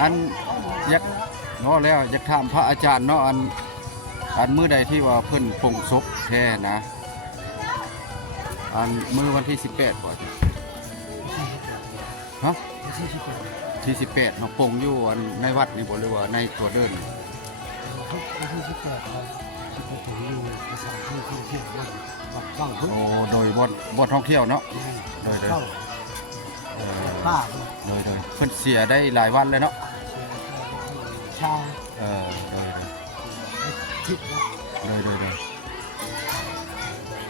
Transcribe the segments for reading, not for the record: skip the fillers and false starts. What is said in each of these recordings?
อันอยากเนาะแล้วอยากถามพระอาจารย์เนาะอันมื้อใดที่ว่าเพิ่นปลงศพแท้นะอันมื้อวันที่18บ่ฮะที่18เนาะปลงอยู่อันในวัดนี่บ่หรือว่าในตัวเดินโอ้โดยบ่ท่องเที่ยวเนาะโดยป้าเพิ่นเสียได้หลายวันเลยเนาะชาโดยทิศ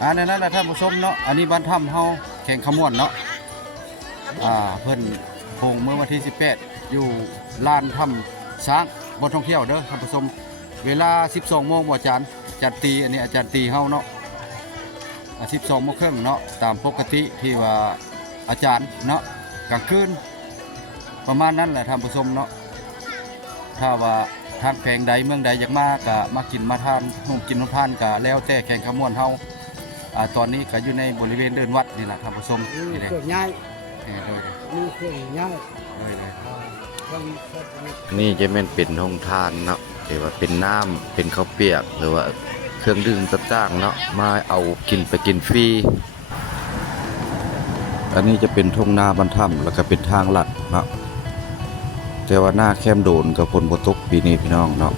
อันนั้นแหละท่านผู้ชมเนาะอันนี้บ้านถ้ำเฮาแข่งขมวนเนาะเพิ่นพงเมื่อวันที่18อยู่ลานถ้ำช้างบนท่องเที่ยวเด้อท่านผู้ชมเวลา 12 โมงบ่อาจารย์ตีอันนี้อาจารย์ตีเฮาเนาะ12 โมงครึ่งเนาะตามปกติที่ว่าอาจารย์เนาะกลางคืนประมาณนั้นแหละท่านผู้ชมเนาะถ้าว่าทางแขวงใดเมืองใดอยากมาก็มากินมาทานนุ่มกินนุ่มทานก็แล้วแต่แข่งขมวนเฮาตอนนี้ก็อยู่ในบริเวณเดินวัดนี่แหละท่านผู้ชมนี่เครื่องง่ายโดยนี่เครื่องง่ายนี่จะแม่นเป็นโรงทานเนาะหรือว่าเป็นน้ำเป็นข้าวเปียกหรือว่าเครื่องดื่มต่างๆเนาะมาเอากินไปกินฟรีอันนี้จะเป็นทุ่งนาบรรทัมแล้วก็เป็นทางลัดเนาะแต่ว่าหน้าแคมโดนกับฝนบ่ตกปีนี้พี่น้องเนาะ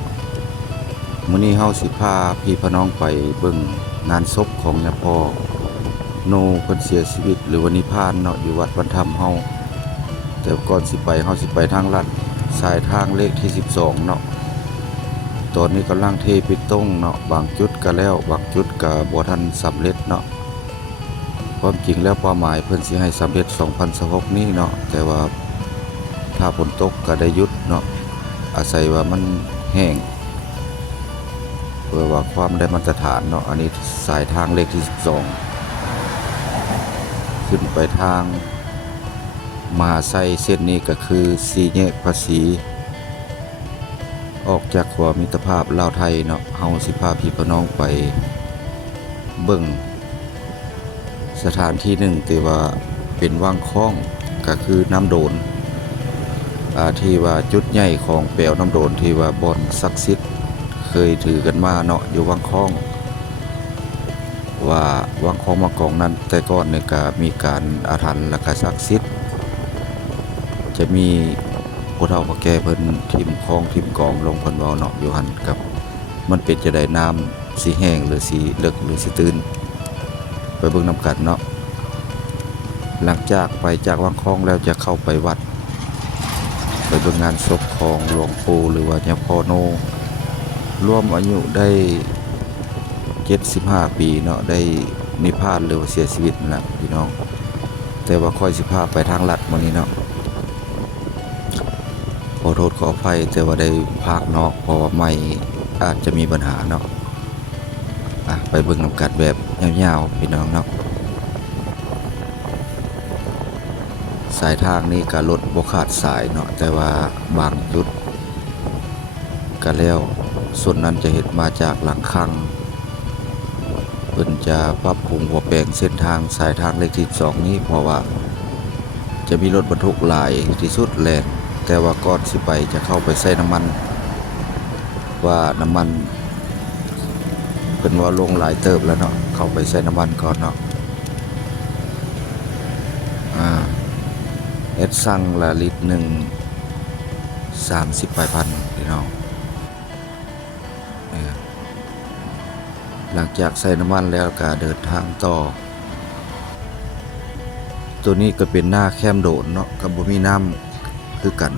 มื้อนี้เฮาสิพาพี่พี่น้องไปเบิ่งงานศพของยาพ่อโนเพิ่นเสียชีวิตหรือว่านิพพานเนาะอยู่วัดบรรทัมเฮาแต่ก่อนสิไปเฮาสิไปทางลัดสายทางเลขที่12เนาะตอนนี้กำลังเทปิดตรงเนาะบางจุดก็แล้วบางจุดก็บ่ทันสำเร็จเนาะความจริงแล้วเป้าหมายเพิ่นสิให้สำเร็จ2026นี้เนาะแต่ว่าถ้าฝนตกก็ได้หยุดเนาะอาศัยว่ามันแห้งเพื่อว่าความได้มาตรฐานเนาะอันนี้สายทางเลขที่12ขึ้นไปทางมหาไซเส้นนี้ก็คือสี่แยกภาษีออกจากขวามิตรภาพลาวไทยเนาะเฮาสิพาพี่พี่น้องไปเบิ่งสถานที่หนึ่งที่ว่าเป็นวังคล้องก็คือน้ำโดนที่ว่าจุดใหญ่ของแปลวน้ำโดนที่ว่าบ่อนศักดิ์สิทธิ์เคยถือกันมาเนาะอยู่วังคล้องว่าวังคล้องมะกองนั้นแต่ก่อนเนี่ยก็มีการอาถรรพ์และก็ศักดิ์สิทธิ์จะมีผู้เฒ่าผู้แก่เพิ่นทิ่มคลองทิ่มกองลงเพิ่นเว้าเนาะอยู่หั่นกับมันเป็นจะได้น้ำสีแห้งหรือสีเลิกหรือสีตื้นไปเบิ่งนำกันเนาะหลังจากไปจากวังคล้องแล้วจะเข้าไปวัดไปเบิ่งงานศพของหลวงปู่หรือว่าญาพ่อโนรวมอายุได้75ปีเนาะได้นิพพานหรือว่าเสียชีวิตนั่นแหละพี่น้องแต่ว่าค่อยสิพาไปทางลัดมื้อนี้เนาะขอโทษขออภัยแต่ว่าได้ภาคนอกเพราะว่าไม่อาจจะมีปัญหาเนาะไปเบิ่งนำกันแบบยาวๆพี่น้องเนาะสายทางนี้ก็รถบ่ขาดสายเนาะแต่ว่าบางจุดก็แล้วส่วนนั้นจะเห็นมาจากหลังคังเพิ่นจะปรับปรุงหัวแปลงเส้นทางสายทางเลขที่2นี้เพราะว่าจะมีรถบรรทุกหลายที่สุดแล่นแต่ว่าก่อนสิไปจะเข้าไปใส่น้ำมันว่าน้ำมันเป็นว่าลงหลายเติบแล้วเนาะเข้าไปใส่น้ำมันก่อนเนาะเอสซังละลิตรหนึ่ง30 ปลายพันพี่น้องหลังจากใส่น้ำมันแล้วก็เดินทางต่อตัวนี้ก็เป็นหน้าแคมโดนเนาะกับบ่มีน้ำคือกัน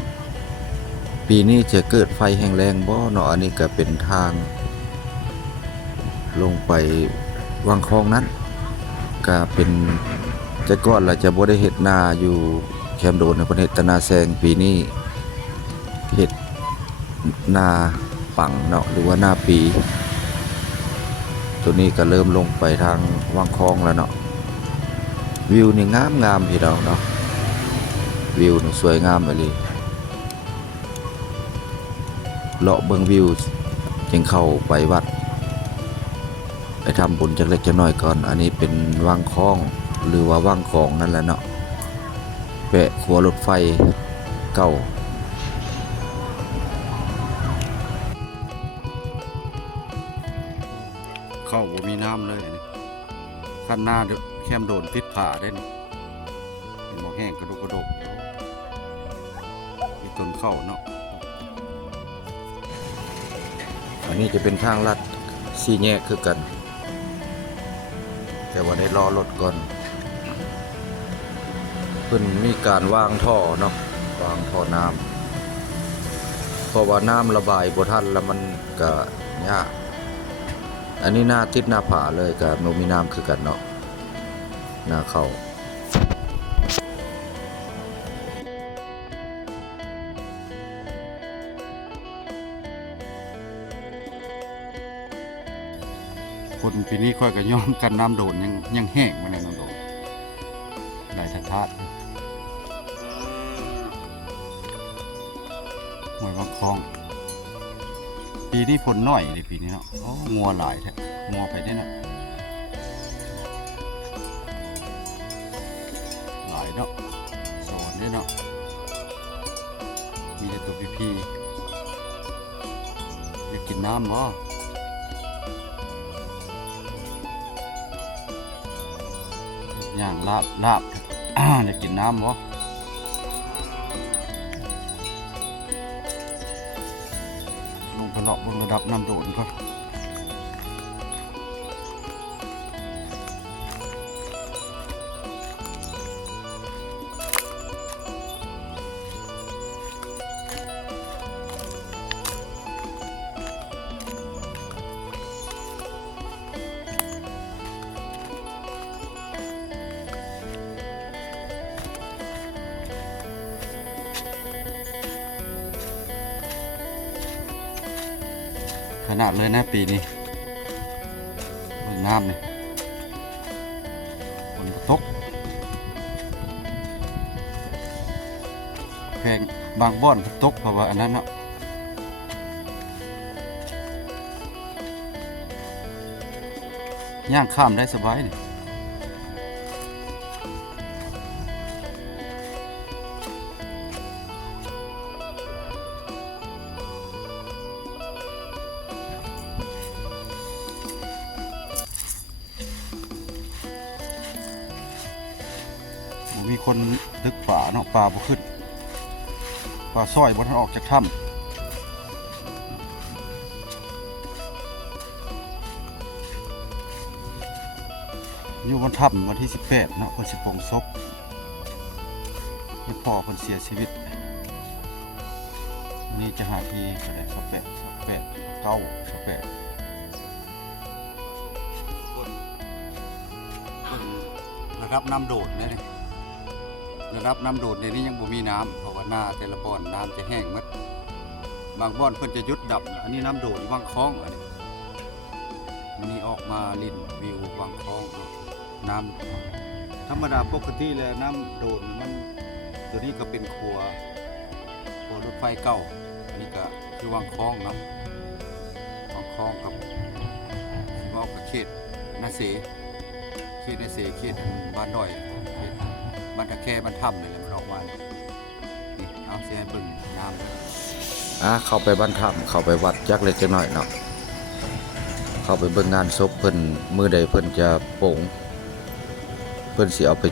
ปีนี้จะเกิดไฟแห้งแรงบ่เนาะอันนี้ก็เป็นทางลงไปวังคลองนั้นก็เป็นแต่ก่อนเราจะบ่ได้เฮ็ดนาอยู่แคมโดนในประเทศตะนาแซงปีนี้เฮ็ดนาปังเนาะหรือว่านาปีตัวนี้ก็เริ่มลงไปทางวังคลองแล้วเนาะวิวนี่งามๆพี่น้องเนาะวิวนี่สวยงามเลยเลาะเบิ่งวิวจึงเข้าไปวัดไปทำบุญจักเล็กจักน้อยก่อนอันนี้เป็นวังคลองหรือว่าวังของนั่นแหละเนาะแปะขัวรถไฟเก่า เข้าบ่มีน้ำเลยอันนี้ขั้นหน้าแคมโดนติดผ่าได้นี่เห็นบ่แห้งกระดกกระดกมีต้นเข้าเนาะ อันนี้จะเป็นทางลัดสี่แยกคือกัน แต่ว่าได้รอรถก่อนเพิ่นมีการวางท่อเนาะวางท่อน้ำเพราะว่าน้ำระบายบ่ทันแล้วมันก็ยากอันนี้หน้าทิศหน้าผาเลยกับโนมีน้ำคือกันเนาะหน้าเข้า คนปีนี้ค่อยก็ยอมกันน้ำโดนยังแห้งมาในน้ำโดนได้ทัดทัดห้วยบางคลอง ปีนี้ฝนน้อยเลยปีนี้เนาะโอ้งัวหลายแท้งัวไปได้น่ะหลายเนาะโซนได้เนาะมีแต่ตัวพี่ๆอยากกินน้ำบ่ย่างลาบ อยากกินน้ำบ่ลงไปเลาะบนระดับน้ำโดนก่อนขนาดเลยนะปีนี้น้ำเนี่ยฝนตกแพงบางบ่อนตกเพราะว่าอันนั้นเนาะย่างข้ามได้สบายนี่มีคนตึกป่าเนาะป่าบ่ขึ้นป่าซอยบ่ทันออกจากถ้ำอยู่บนถ้ำวันที่18เนาะเพิ่นสิปลงศพให้พ่อเพิ่นเสียชีวิตนี่จะหาที่อะไร28 9 28ระดับน้ำโดดเนี่ยระดับน้ำโดดในนี้ยังบ่มีน้ำเพราะว่าหน้าแต่ละบ่อนน้ำจะแห้งหมดบางบ่อนเพิ่นจะหยุดดับอันนี้น้ำโดดบางคลองอันนี้ออกมาลินวิวบางคลองน้ำธรรมดาปกติแล้วน้ำโดดมันตัวนี้ก็เป็นครัวรถไฟเก่าอันนี้ก็คือวางคลองเนาะวางคลองกับที่ว่ากับเขตนาเสเขตบ้านดอยเขตบ้านตะแคบ้านถ้ำนี่แหละมันออกมานี่เอาเสียให้เบิ่งน้ำเข้าไปบ้านถ้ำเข้าไปวัดจักเล็กจักน้อยเนาะเข้าไปเบิ่งงานศพเพิ่นมื้อใดเพิ่นจะโป่งเพิ่นสิเอาไป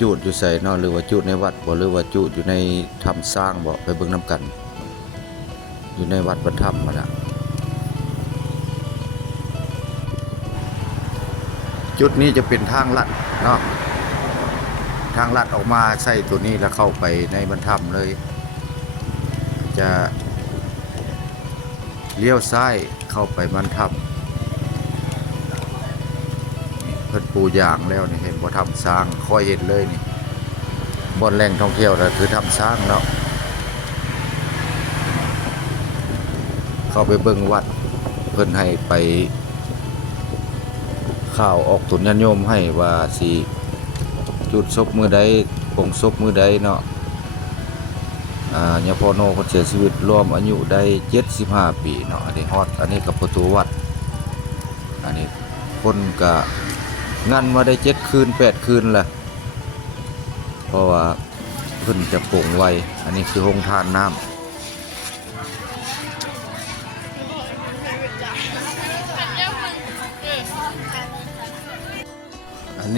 จูดอยู่ไสเนาะหรือว่าจูดในวัดบ่หรือว่าจูดอยู่ในถ้ำสร้างบ่ไปเบิ่งนํกันอยู่ในวัดบ้านถ้ำนั่นน่ะจุดนี้จะเป็นทางลัดเนาะทางลัดออกมาใส่ตัวนี้แล้วเข้าไปในบรรทับเลยจะเลี้ยวซ้ายเข้าไปบรรทับเพิ่นปูยางแล้วนี่เห็นบ่ทำสร้างค่อยเห็นเลยนี่บ่อนแหล่งท่องเที่ยวก็คือทำสร้างเนาะเข้าไปเบิ่งวัดเพิ่นให้ไปข่าวออกตุนญาติโยมให้ว่าสิจุดศพมือใดปงศพมือใดเนาะยาพอโนคนเสียชีวิตรวมอายุได้75 ปีเนาะอันนี้ฮอดอันนี้กับประตูวัดอันนี้คนก็งันมาได้7 คืน 8 คืนแหละเพราะว่าเพิ่นจะโป่งไวอันนี้คือโรงทานน้ำ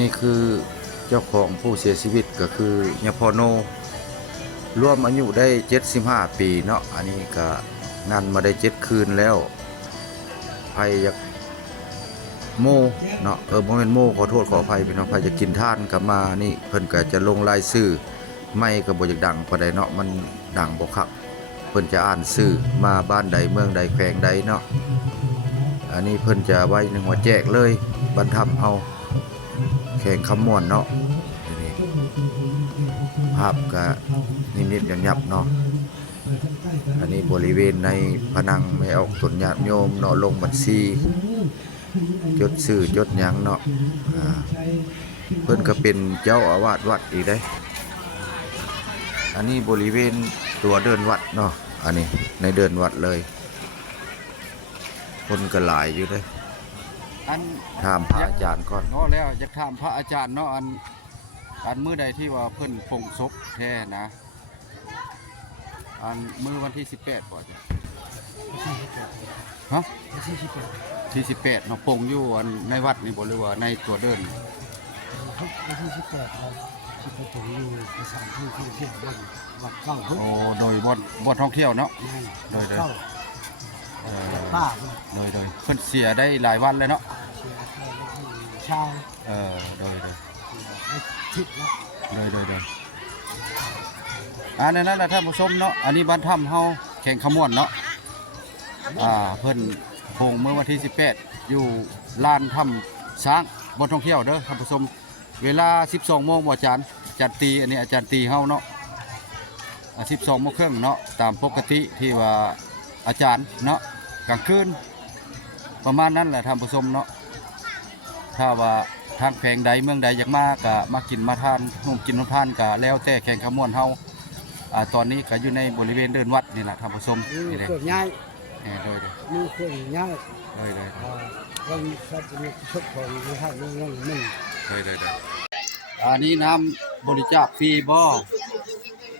นี้คือเจ้าของผู้เสียชีวิตก็คือยาพอโนร่วมอายุได้75ปีเนาะอันนี้ก็นั่นมาได้7คืนแล้วไผอยากโมเนาะบ่แม่นโมขอโทษขออภัยพี่น้องไผจะกินทานก็มานี่เพิ่นก็จะลงรายชื่อไม่ก็บ่อยากดังปานใดเนาะมันดังบ่คักเพิ่นจะอ่านชื่อมาบ้านใดเมืองใดแขวงใดเนาะอันนี้เพิ่นจะไว้ในหัวแจกเลยบรรทับเฮาแข่งคำม่วนเนาะนี่ภาพก็นิดๆหยับๆเนาะอันนี้บริเวณในผนังไม่ออกตนญาติโยมเนาะลงบัญชีจดชื่อจดหยังเนาะเพิ่นก็เป็นเจ้าอาวาสวัดอีกได้อันนี้บริเวณตัวเดินวัดเนาะอันนี้ในเดินวัดเลยคนก็หลายอยู่เด้ อัน ถามพระอาจารย์ก่อน เนาะแล้วอยากถามพระอาจารย์เนาะอันมื้อใดที่ว่าเพิ่นปลงศพแท้นะอันมื้อวันที่18บ่จ้ะฮะ ที่ที่เป็น ที่18เนาะปลงอยู่อันในวัดนี่บ่หรือว่าในตัวเดิน ทุกที่ที่8เราที่ไปถึงอยู่ในสถานที่ท่องเที่ยวบ้านวัดเข้าทุก โอ้โดยบ่ท่องเที่ยวเนาะ นั่นเข้า เอ่อ ป้า โดยเพิ่นเสียได้หลายวันเลยเนาะ เชียร์ชาว โดย ทิศนะ อันนั้นแหละท่านผู้ชมเนาะอันนี้บ้านถ้ำเฮาแข่งขมวนเนาะเพิ่นโพงเมื่อวันที่18อยู่ลานถ้ำช้างบนท่องเที่ยวเด้อท่านผู้ชมเวลา 12 โมงบ่อาจารย์ตีอันนี้อาจารย์ตีเฮาเนาะ12 โมงครึ่งเนาะตามปกติที่ว่าอาจารย์เนาะกลางคืนประมาณนั้นแหละท่านผู้ชมเนาะถ้าว่าทางแขวงใดเมืองใดอยากมาก็มากินมาทานนุ่มกินนุ่มทานก็แล้วแต่แข่งขมวนเฮาตอนนี้ก็อยู่ในบริเวณเดินวัดนี่แหละท่านผู้ชม มือ นี่เลย เครื่องง่าย โดย มือเครื่องง่าย วันสัตว์มีชุดของมีท่ามีเงินหนึ่ง อันนี้น้ำบริจาคฟรีบ่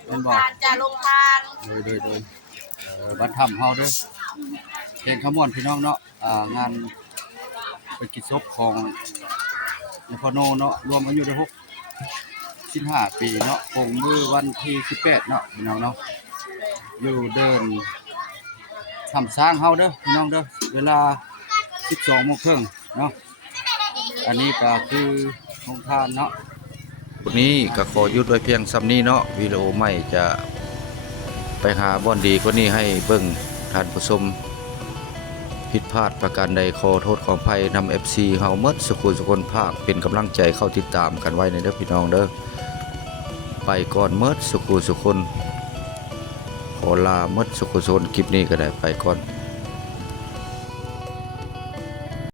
เป็นบ่ ทานจะลงทาน โดยวัดถ้ำเฮาเด้อแข่งขมวนพี่น้องเนาะงานเป็นกิจศพของยาพอโนเนาะรวมอายุได้65 ปีเนาะคงมื้อวันที่18เนาะพี่น้องเนาะอยู่เดินทำสร้างเฮาเด้อพี่น้องเด้อเวลา 12 โมงครึ่งเนาะอันนี้ก็คือโรงทานเนาะ วันนี้ก็ขอหยุดไว้เพียงซ้ำนี้เนาะวิดีโอใหม่จะไปหาบ่อนดีกว่านี้ให้เบิ่งท่านผู้ชมผิดพลาดประการใดขอโทษขออภัยนำ FC เฮาหมดสุขุสุคนภาคเป็นกำลังใจเข้าติดตามกันไว้ในเด้อพี่น้องเด้อไปก่อนหมดสุขุสุคนขอลาหมดสุขุสุคนคลิปนี้ก็ได้ไปก่อน